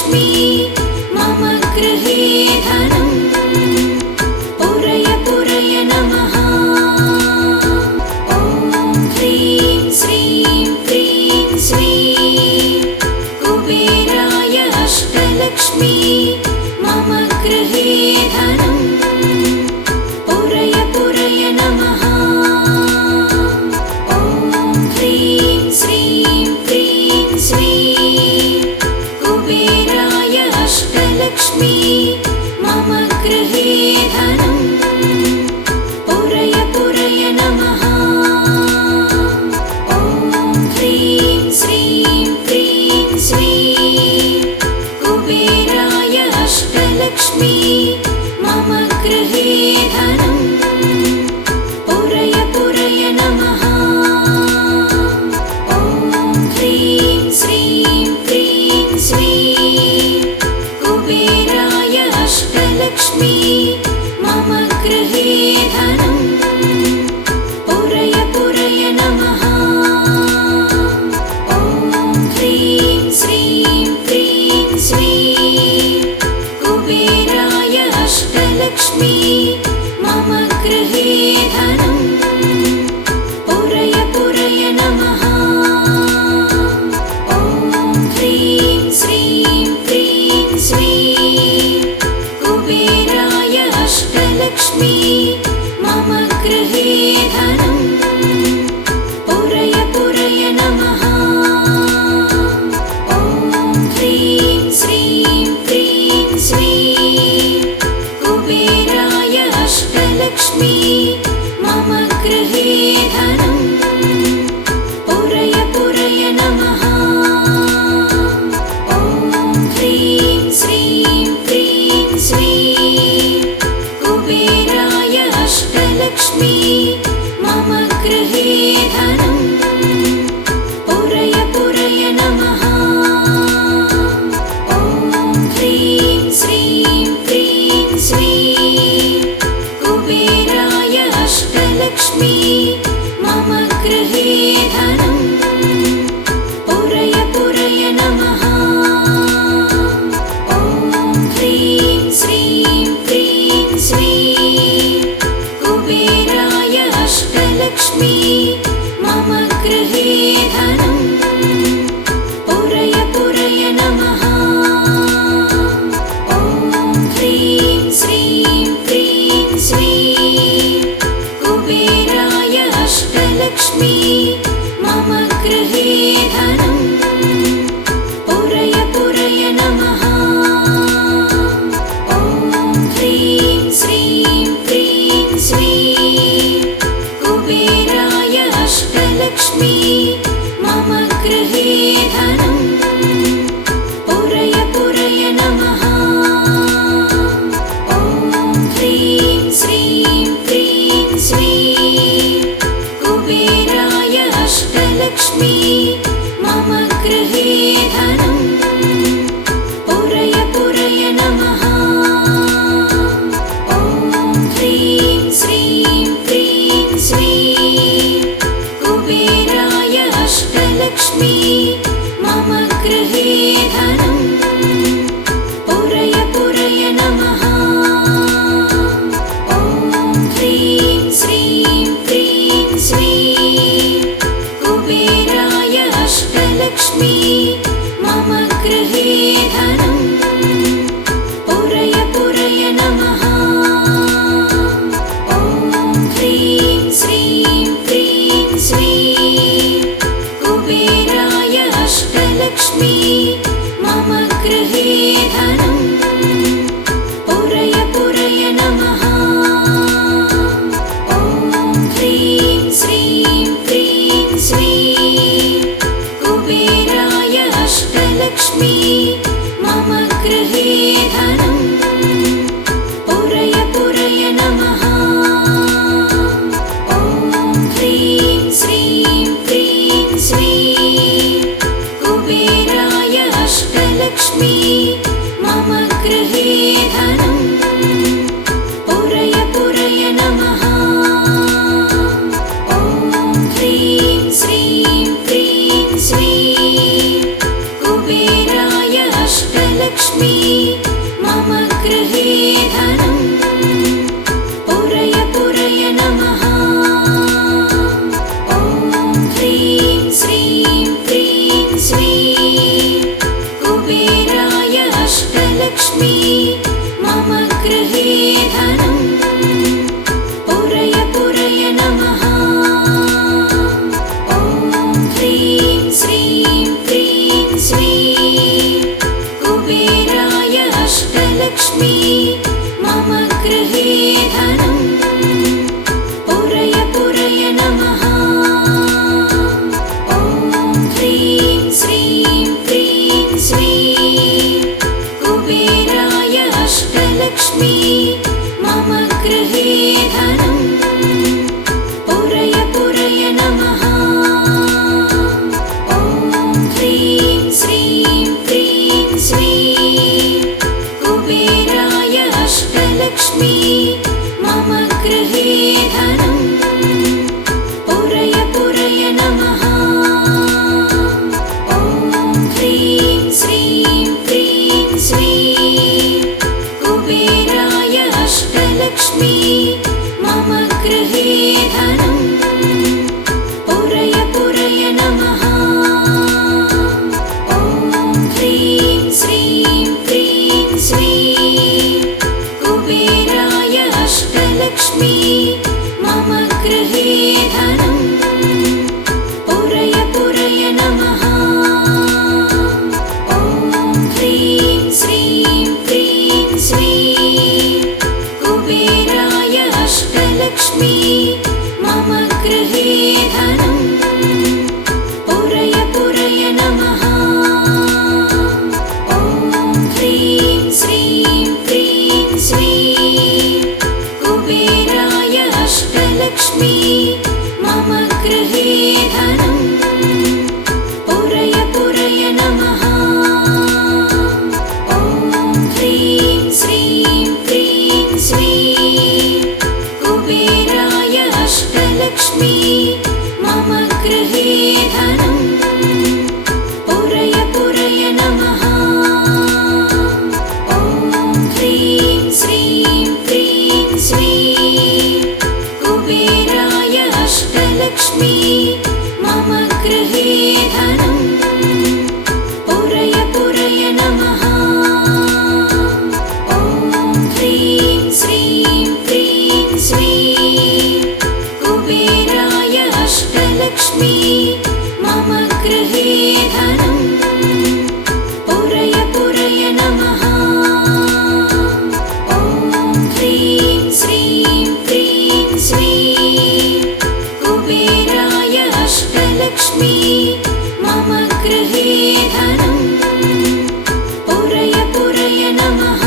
अष्टलक्ष्मी मम गृहे धनम् पूरय पूरय नमः। ॐ ह्रीं श्रीं क्रीं श्रीं कुबेराय अष्टलक्ष्मी मम गृहे धनम् पूरय पूरय नमः। ॐ ह्रीं श्रीं क्रीं श्रीं कुबेराय अष्टलक्ष्मी मम गृहे धनम् पूरय पूरय नमः। ॐ ह्रीं श्रीं क्रीं श्रीं कुबेराय अष्टलक्ष्मी मम गृहे धनम् पूरय पूरय नमः। ॐ ह्रीं श्रीं क्रीं श्रीं कुबेराय अष्टलक्ष्मी मम गृहे धनम् पूरय पूरय नमः। ॐ ह्रीं श्रीं क्रीं श्रीं कुबेराय अष्टलक्ष्मी मम गृहे धनम् पूरय पूरय नमः। ॐ ह्रीं श्रीं क्रीं श्रीं कुबेराय अष्टलक्ष्मी मम गृहे धनम् पूरय पूरय नमः। ॐ ह्रीं श्रीं क्रीं श्रीं कुबेराय अष्टलक्ष्मी मम गृहे धनम् पूरय पूरय नमः। ॐ ह्रीं श्रीं क्रीं श्रीं कुबेराय अष्टलक्ष्मी मम गृहे धनम् पूरय पूरय नमः। ॐ ह्रीं श्रीं क्रीं श्रीं कुबेराय अष्टलक्ष्मी मम गृहे धनम् पूरय पूरय नमः। ॐ ह्रीं श्रीं क्रीं श्रीं कुबेराय अष्टलक्ष्मी मम गृहे धनम् पूरय पूरय नमः। ॐ ह्रीं श्रीं क्रीं श्रीं कुबेराय अष्टलक्ष्मी मम गृहे धनम् पूरय पूरय नमः। ॐ ह्रीं श्रीं क्रीं श्रीं कुबेराय अष्टलक्ष्मी मम गृहे धनम् पूरय पूरय नमः। ॐ ह्रीं श्रीं क्रीं श्रीं कुबेराय अष्टलक्ष्मी मम गृहे धनम् पूरय पूरय नमः। ॐ ह्रीं श्रीं क्रीं श्रीं कुबेराय अष्टलक्ष्मी मम गृहे धनम् पूरय पूरय नमः। ॐ ह्रीं श्रीं क्रीं श्रीं कुबेराय अष्टलक्ष्मी मम गृहे धनम् पूरय पूरय नमः। ॐ ह्रीं श्रीं क्रीं श्रीं कुबेराय अष्टलक्ष्मी मम गृहे धनम् पूरय पूरय नमः। ॐ ह्रीं श्रीं क्रीं श्रीं कुबेराय अष्टलक्ष्मी मम गृहे धनम् पूरय पूरय नमः। ॐ ह्रीं श्रीं क्रीं श्रीं कुबेराय अष्टलक्ष्मी मम गृहे धनम् पूरय पूरय नमः। ॐ ह्रीं श्रीं क्रीं श्रीं कुबेराय अष्टलक्ष्मी मम गृहे धनम् पुरय पुरय नमः। ॐ ह्रीं श्रीं क्रीं श्रीं कुबेराय अष्टलक्ष्मी मम गृहे धनम् पुरय पुरय नमः। ॐ ह्रीं श्रीं क्रीं श्रीं कुबेराय अष्टलक्ष्मी मम गृहे धनम् पुरय पुरय नमः। ॐ ह्रीं श्रीं क्रीं श्रीं कुबेराय अष्टलक्ष्मी मम गृहे धनम् पुरय पुरय नमः। ॐ ह्रीं श्रीं क्रीं श्रीं कुबेराय अष्टलक्ष्मी मम गृहे धनम् पुरय पुरय नमः।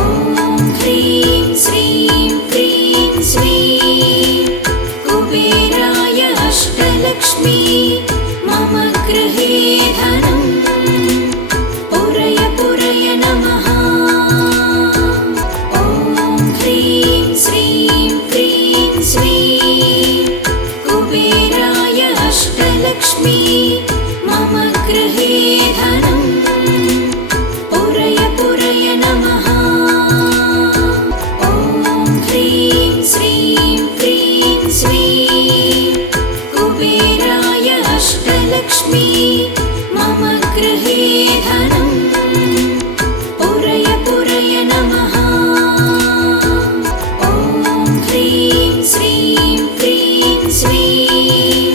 ॐ ह्रीं श्रीं क्रीं श्रीं कुबेराय अष्टलक्ष्मी मम गृहे धनम् पुरय पुरय नमः। ॐ ह्रीं श्रीं क्रीं श्रीं कुबेराय अष्टलक्ष्मी मम गृहे धनम् पुरय पुरय नमः। ॐ ह्रीं श्रीं क्रीं श्रीं कुबेराय अष्टलक्ष्मी मम गृहे धनम् पुरय पुरय नमः। ॐ ह्रीं श्रीं क्रीं श्रीं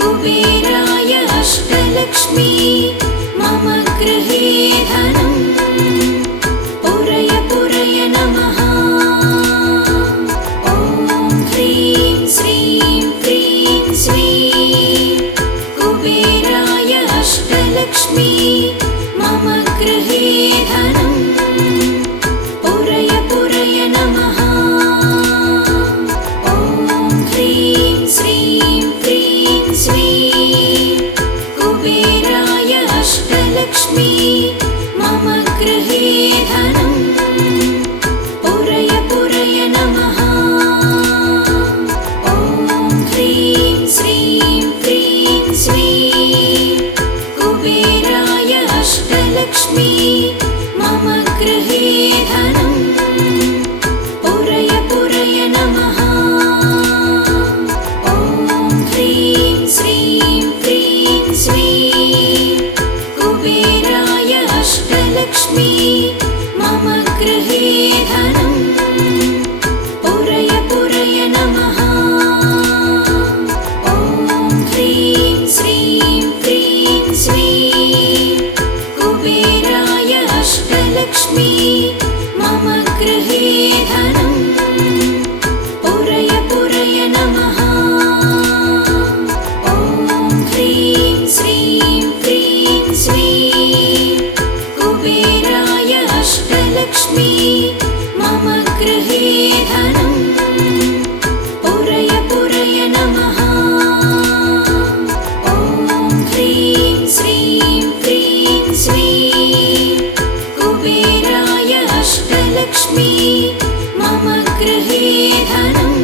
कुबेराय अष्टलक्ष्मी मम गृहे धनम् पुरय पुरय नमः। ॐ ह्रीं श्रीं क्रीं श्रीं कुबेराय अष्टलक्ष्मी मम गृहे धनम् पुरय पुरय नमः। ॐ ह्रीं श्रीं क्रीं श्रीं कुबेराय अष्टलक्ष्मी मम गृहे धनम् पुरय पुरय नमः। ॐ ह्रीं श्रीं क्रीं श्रीं कुबेराय अष्टलक्ष्मी मम गृहे धनम् पुरय पुरय नमः। ॐ ह्रीं श्रीं क्रीं श्रीं कुबेराय अष्टलक्ष्मी मम गृहे धनम् पुरय पुरय नमः। ॐ ह्रीं श्रीं क्रीं श्रीं कुबेराय अष्टलक्ष्मी मम गृहे धनम् पुरय पुरय नमः। ॐ ह्रीं श्रीं क्रीं श्रीं कुबेराय अष्टलक्ष्मी मम गृहे धनम् पुरय पुरय नमः। ॐ ह्रीं श्रीं क्रीं श्रीं कुबेराय अष्टलक्ष्मी मम गृहे धनम्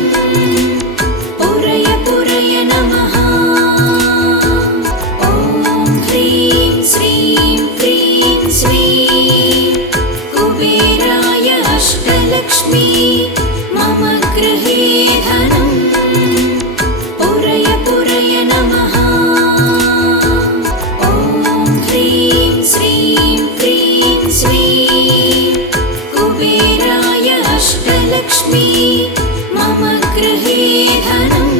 पुरय पुरय नमः। ॐ ह्रीं श्रीं क्रीं श्रीं कुबेराय अष्टलक्ष्मी मम गृहे धनम् पुरय पुरय नमः। ॐ ह्रीं श्रीं क्रीं श्रीं कुबेराय अष्टलक्ष्मी मम गृहे धनम्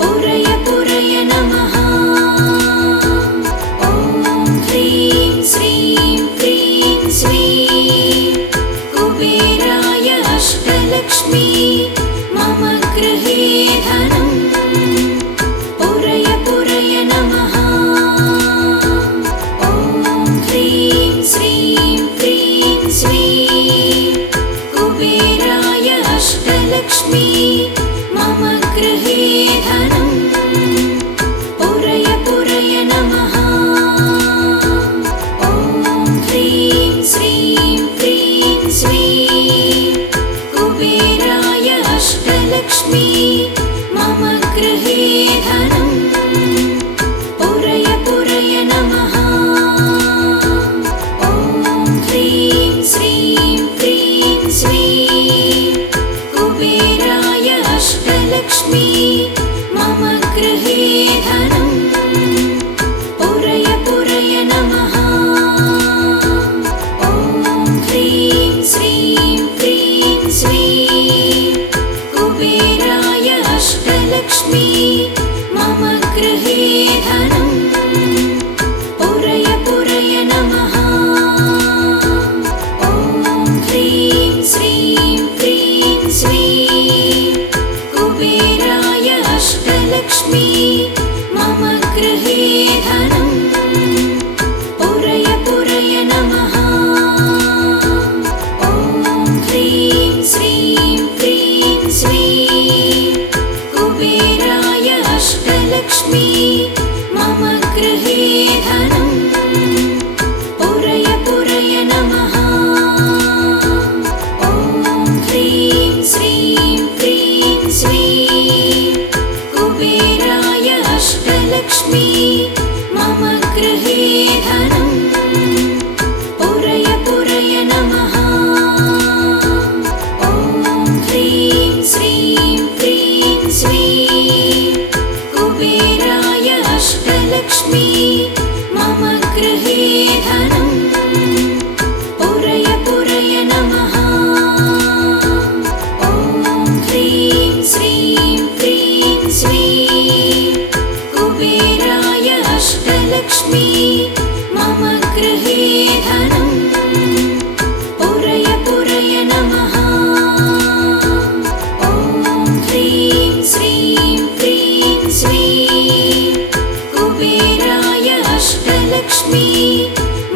पुरय पुरय नमः। ॐ ह्रीं श्रीं क्रीं श्रीं कुबेराय अष्टलक्ष्मी मम अष्टलक्ष्मी मम गृहे धनं पुरय पुरय नमः। ॐ ह्रीं श्रीं क्रीं श्रीं कुबेराय अष्टलक्ष्मी मम गृहे धनं पुरय पुरय नमः। ॐ ह्रीं श्रीं क्रीं श्रीं कुबेराय अष्टलक्ष्मी मम गृहे धनं पुरय पुरय नमः। ॐ ह्रीं श्रीं क्रीं श्रीं कुबेराय अष्टलक्ष्मी मम गृहे धनं पुरय पुरय नमः। ॐ ह्रीं श्रीं क्रीं श्रीं कुबेराय अष्टलक्ष्मी मम गृहे धनं पुरय पुरय नमः। ॐ ह्रीं श्रीं क्रीं श्रीं कुबेराय अष्टलक्ष्मी मम गृहे धनं पुरय पुरय नमः। ॐ ह्रीं श्रीं क्रीं श्रीं कुबेराय अष्टलक्ष्मी मम गृहे धनं पुरय पुरय नमः। ॐ ह्रीं श्रीं क्रीं श्रीं कुबेराय अष्टलक्ष्मी मम गृहे धनं पुरय पुरय नमः। ॐ ह्रीं श्रीं क्रीं श्रीं कुबेराय अष्टलक्ष्मी मम गृहे धनं पुरय पुरय नमः। ॐ ह्रीं श्रीं क्रीं श्रीं कुबेराय अष्टलक्ष्मी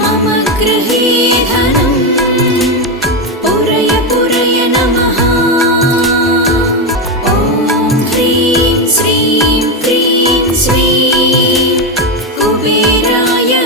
मम गृहे धनं पुरय पुरय नमः। ॐ ह्रीं श्रीं क्रीं श्रीं कुबेराय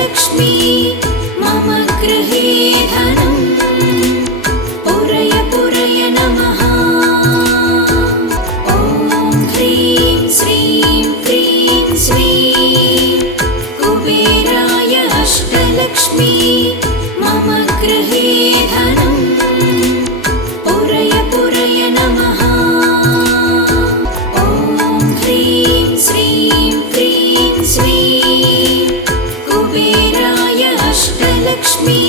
अष्टलक्ष्मी मम गृहे धनं पुरय पुरय नमः। ॐ ह्रीं श्रीं क्रीं श्रीं कुबेराय अष्टलक्ष्मी मम गृहे धनं पुरय पुरय नमः। ॐ ह्रीं श्रीं क्रीं श्रीं कुबेराय अष्टलक्ष्मी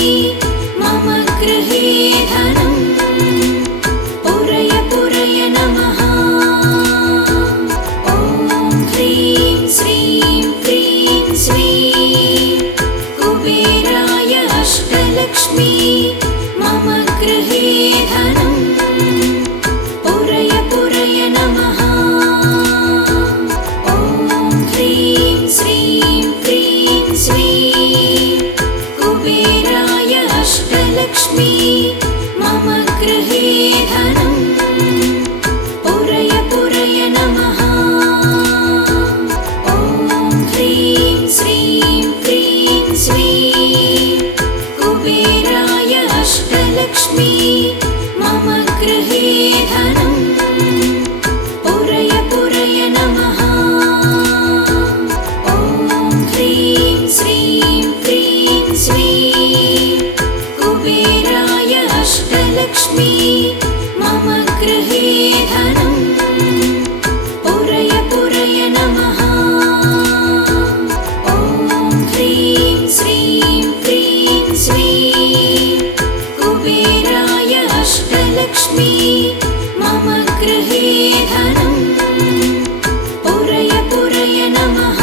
मम गृहे धनं पुरय पुरय नमः। ॐ ह्रीं श्रीं क्रीं श्रीं कुबेराय अष्टलक्ष्मी मम गृहे धनं पुरय पुरय नमः। ॐ ह्रीं श्रीं क्रीं श्रीं कुबेराय अष्टलक्ष्मी मम गृहे धनं पुरय पुरय नमः। ॐ ह्रीं श्रीं क्रीं श्रीं कुबेराय अष्टलक्ष्मी मम गृहे धनं पुरय पुरय नमः। ॐ ह्रीं श्रीं क्रीं श्रीं कुबेराय अष्टलक्ष्मी मम गृहे धनं पुरय पुरय नमः। ॐ ह्रीं श्रीं क्रीं श्रीं कुबेराय अष्टलक्ष्मी मम गृहे धनं पुरय पुरय नमः।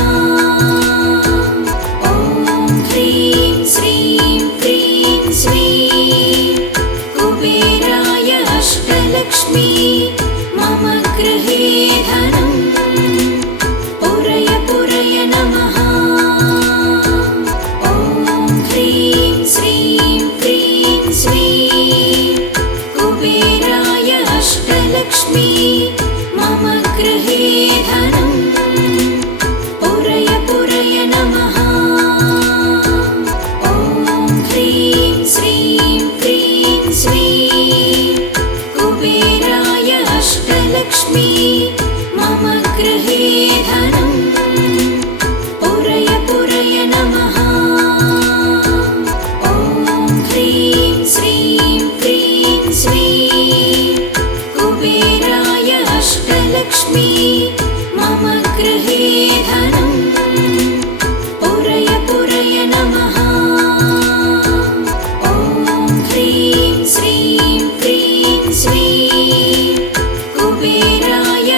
ॐ ह्रीं श्रीं क्रीं श्रीं कुबेराय अष्टलक्ष्मी मम गृहे धनं पुरय पुरय नमः। ॐ ह्रीं श्रीं क्रीं श्रीं कुबेराय अष्टलक्ष्मी मम गृहे धनं पुरय पुरय नमः। ॐ ह्रीं श्रीं क्रीं श्रीं कुबेराय अष्टलक्ष्मी मम गृहे धनं पुरय पुरय नमः। ॐ ह्रीं श्रीं क्रीं श्रीं कुबेराय अष्टलक्ष्मी मम गृहे धनं पुरय पुरय नमः। ॐ ह्रीं श्रीं क्रीं श्रीं कुबेराय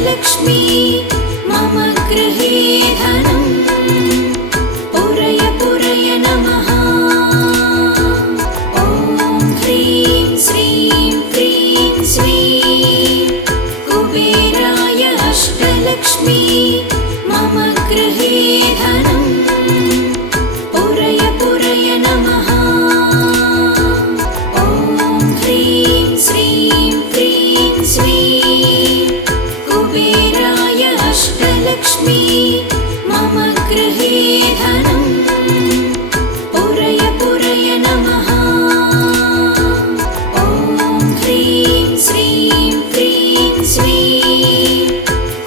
अष्टलक्ष्मी मम गृहे धनं पुरय पुरय नमः। ॐ ह्रीं श्रीं क्रीं श्रीं कुबेराय अष्टलक्ष्मी मम गृहे धनं पुरय पुरय नमः। ॐ ह्रीं श्रीं क्रीं श्रीं कुबेराय अष्टलक्ष्मी मम गृहे धनं पुरय पुरय नमः। ॐ ह्रीं श्रीं क्रीं श्रीं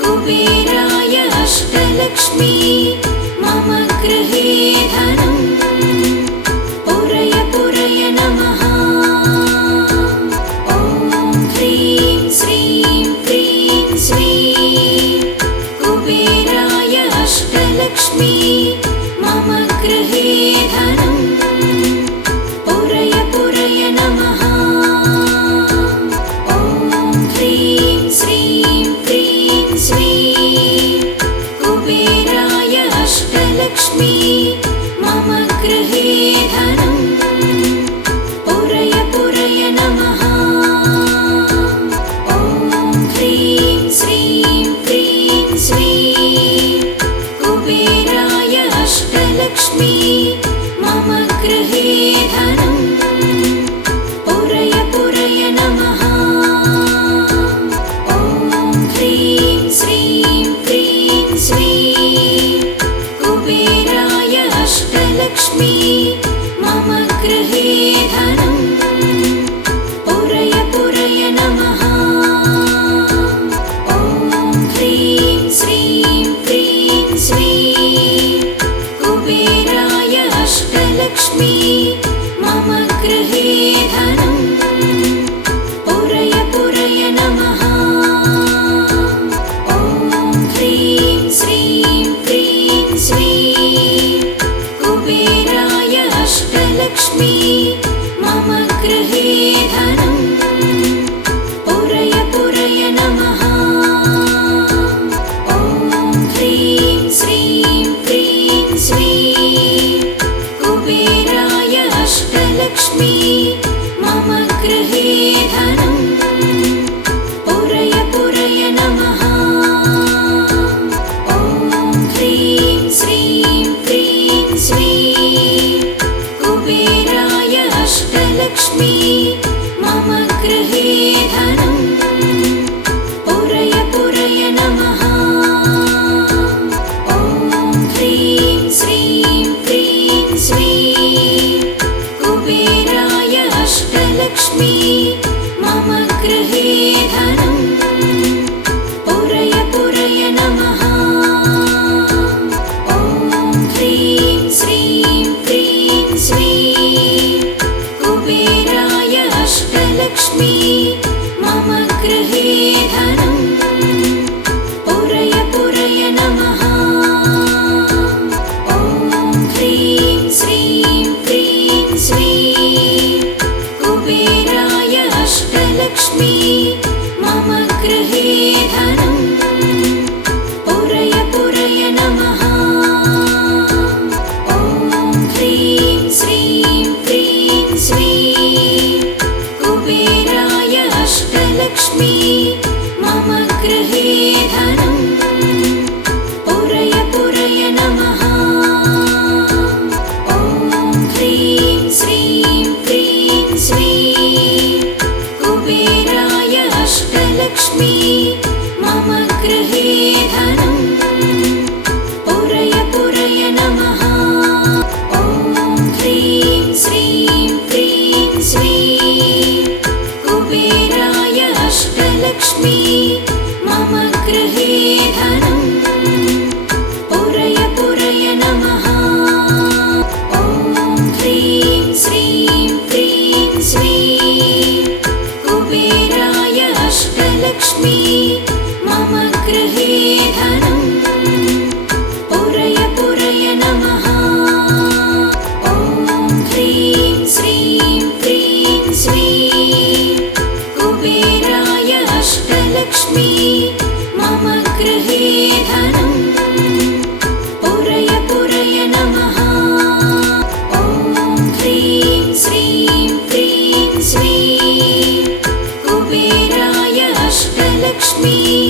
कुबेराय अष्टलक्ष्मी मम गृहे धनं पुरय पुरय नमः। ॐ ह्रीं श्रीं क्रीं श्रीं कुबेराय अष्टलक्ष्मी मम गृहे धनं पुरय पुरय नमः। ॐ ह्रीं श्रीं क्रीं श्रीं कुबेराय अष्टलक्ष्मी मम गृहे धनं पुरय पुरय नमः। ॐ ह्रीं श्रीं क्रीं श्रीं कुबेराय अष्टलक्ष्मी मम गृहे धनं पुरय पुरय नमः। ॐ ह्रीं श्रीं क्रीं श्रीं कुबेराय अष्टलक्ष्मी मम गृहे धनं पुरय पुरय नमः। ॐ ह्रीं श्रीं क्रीं श्रीं कुबेराय अष्टलक्ष्मी मम गृहे धनं पुरय पुरय नमः। ॐ ह्रीं श्रीं क्रीं श्रीं कुबेराय अष्टलक्ष्मी मम गृहे धनं पुरय पुरय नमः। ॐ ह्रीं श्रीं क्रीं श्रीं कुबेराय अष्टलक्ष्मी मम गृहे धनं पुरय पुरय नमः। ॐ ह्रीं श्रीं क्रीं श्रीं कुबेराय अष्टलक्ष्मी मम गृहे धनं पुरय पुरय नमः। ॐ ह्रीं श्रीं क्रीं श्रीं कुबेराय अष्टलक्ष्मी मम गृहे धनं पुरय पुरय नमः। ॐ ह्रीं श्रीं क्रीं श्रीं कुबेराय अष्टलक्ष्मी मम गृहे धनं पुरय पुरय नमः। ॐ ह्रीं श्रीं क्रीं श्रीं कुबेराय अष्टलक्ष्मी मम गृहे धनं पुरय पुरय नमः। ॐ ह्रीं श्रीं क्रीं श्रीं कुबेराय अष्टलक्ष्मी मम गृहे धनं पुरय पुरय नमः। ॐ ह्रीं श्रीं क्रीं श्रीं कुबेराय अष्टलक्ष्मी मम गृहे धनं पुरय पुरय नमः। ॐ ह्रीं श्रीं क्रीं श्रीं कुबेराय अष्टलक्ष्मी मम गृहे धनं पुरय पुरय नमः। ॐ ह्रीं श्रीं क्रीं श्रीं कुबेराय अष्टलक्ष्मी मम गृहे धनं पुरय पुरय नमः। ॐ ह्रीं श्रीं क्रीं श्रीं कुबेराय अष्टलक्ष्मी मम मम गृहे धनं पुरय पुरय नमः। ॐ ह्रीं श्रीं क्रीं स्वीं कुबेराय अष्टलक्ष्मी